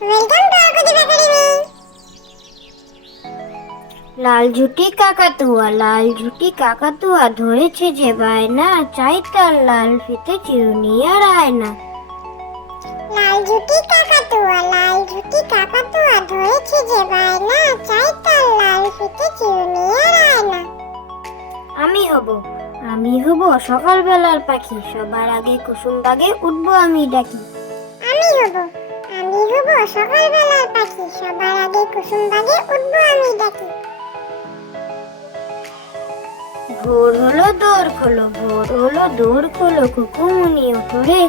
Welcome to Akudi academy. লাল ঝুটি কাকাতুয়া ধরেছে যে বায়না, চাই তার লাল ফিতে চিরুনি আর আয়না। লাল ঝুটি কাকাতুয়া ধরেছে যে বায়না, চাই তার লাল ফিতে চিরুনি আর আয়না। আমি হব সকালবেলার পাখি, সবার আগে কুসুম বাগে উঠবো আমি ডাকি। আমি হব সকালবেলার পাখি, সবার আগে কুসুম বাগে উঠবো আমি ডাকি। ভোর হলো দৌড় খোলো, কুকুমুনি ওঠরে,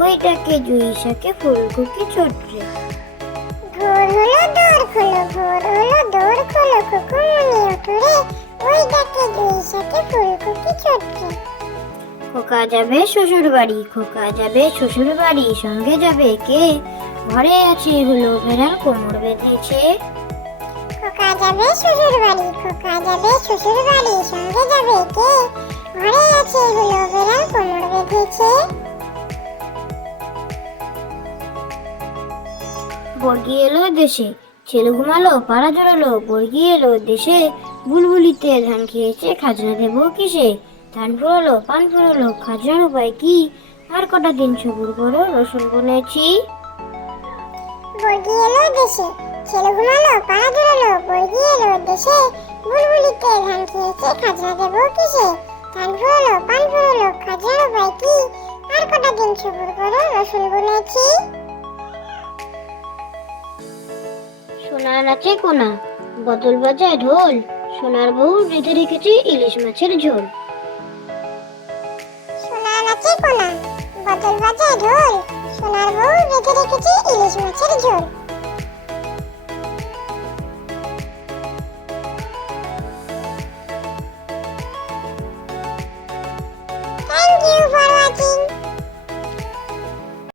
ওইটাকে জুই শাকে ফুলকুকি ছোটরে। ভোর হলো দৌড় খোলো, কুকুমুনি ওঠরে, ওই ডাকে দুই সাথে ফুলকুকি ছোটরে। খোকা যাবে শ্বশুর বাড়ি, সঙ্গে যাবে কে? ঘরে আছে হলো ভেড়ার কোমর বেঁধেছে। খোকা যাবে শ্বশুর বাড়ি, সঙ্গে যাবে কে? ঘরে আছে হলো বেড়ার কোমর বেঁধেছে। বর্গি এলো দেশে, ছেলে ঘুমালো পাড়া জড়ালো, বর্গি এলো দেশে, বুলবুলিতে ধান খেয়েছে, খাজনা দেবো কিসে? ধান ফুরালো পান ফুরালো, খাজনার উপায় কি? আর কটা দিন সবুর করো, রসুন বনেছি। বর্গি এলো দেশে, ছেলে ঘুমালো পাড়া জড়ালো, বর্গি এলো দেশে, বুলবুলিতে ধান খেয়েছে, খাজনা দেবো কিসে? ধান ফুরালো পান ফুরালো, খাজনার উপায় কি? আর কটা দিন সবুর করো, রসুন বুনেছি। সোনা নাচে কোনা, বদল বাজায় ঢোল, সোনার বউ বেঁধে রেখেছে ইলিশ মাছের ঝোল। সোনা নাচে কোনা, বদল বাজায় ঢোল, সোনার বউ বেঁধে রেখেছে ইলিশ মাছের ঝোল।